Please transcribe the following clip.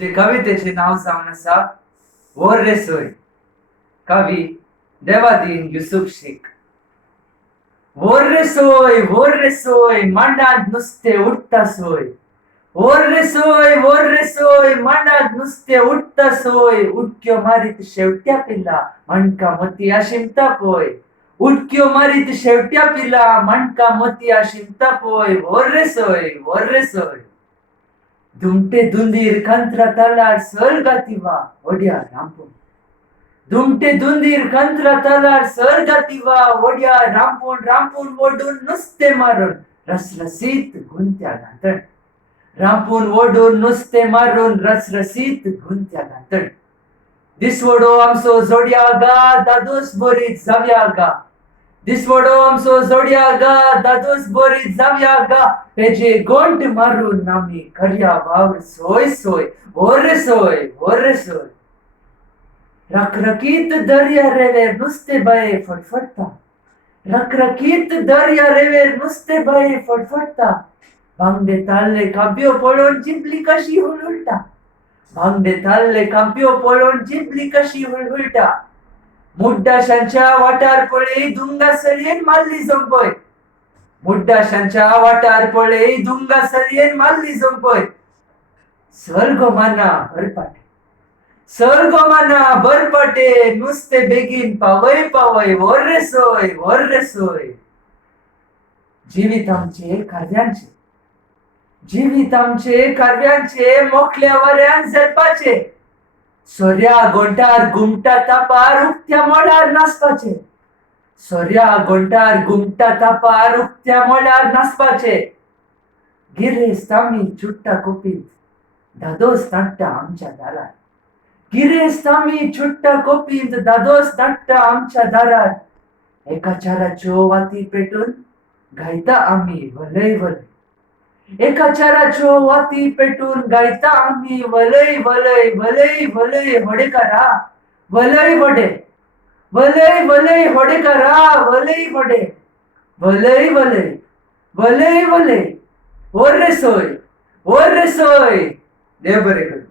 जे कवितेचे नाव जावन आसा वोर रे सोय. कवी देवादीन युसुफ शेख. वोर रे सोय मांडात नुस्ते उठता सोय. वोर रे सोय मांडात नुस्ते उठता सोय. उडक्यो मारीत शेवट्या पिला मणका मोतिया शिमता पोय. उडक्यो मारीत शेवट्या पिला मणका मोतिया शिमता पोय. वोर रे सोय. दुमटे दुंदीर कंत्रा तलार सर्गातिवा ओड्या रामपून. दुमटे दुंदीर कंत्रा तलार सर्गातिवा ओड्या रामपून. रामपून ओढून नुस्ते मारून रसरसीत गुंत्या घातण. रामपून ओढून नुस्ते मारून रसरसीत गुंत्या घातण. दिसवडो आमचो जोड्या गा दादोस बोरीत जाव्या गा. दिसवडो आमचो जोड्या गा दादोस बोरीत जाव्या गा. पेजे गोंट मारून आम्ही करया वावर सोय सोय. वोर रे सोय. रखरखीत दर्या रेवेर नुस्ते बये फडफडता. रखरखीत दर्या रेवेर नुस्ते बये फडफडता. भांगडे ताल्ले कांप्यो पळोवन चिंपली कशी हुळहुळटा. भांगडे ताल्ले कांप्यो पळोवन चिंपली कशी हुळहुळटा. मुड्डाशांच्या वाटार पळय दुंगा सरयेन मारली जंपय. मुड्डाशांच्या वाटार पळय दुंगा सरयेन मारली जंपय. स्वर्गमाना भरपाटे. स्वर्गमाना भरपाटे नुस्ते बेगीन पावय पावय. वोर रे सोय. जीवित आमचे कार्यांचे. जीवित आमचे कार्यांचे मोकल्या वाऱ्यान जळपाचे. सोर्या गोंटार गुमटा तापार उक्त्या मोडार नाचपाचे. सोर्या गोंटार गुमटा तापार उक्त्या मोडार नाचपाचे. गिरेस्त आमी चुट्टा कोपीत दादोस नाट्टा आमच्या दारार. गिरेस्त आमी चुट्टा कोपीत दादोस नाट्टा आमच्या दारार. एका चाराच्यो वाती पेटून गायता आमी वलय वलय. एका चाराच्यो वाती पेटून गायता आम्ही वलय वलय. वलय वलय होडेकारा वलय वडे. वलय वलय होडेकारा वलय वडे. वलय वलय वलय वलय. वोर रे सोय. देव बरे करू.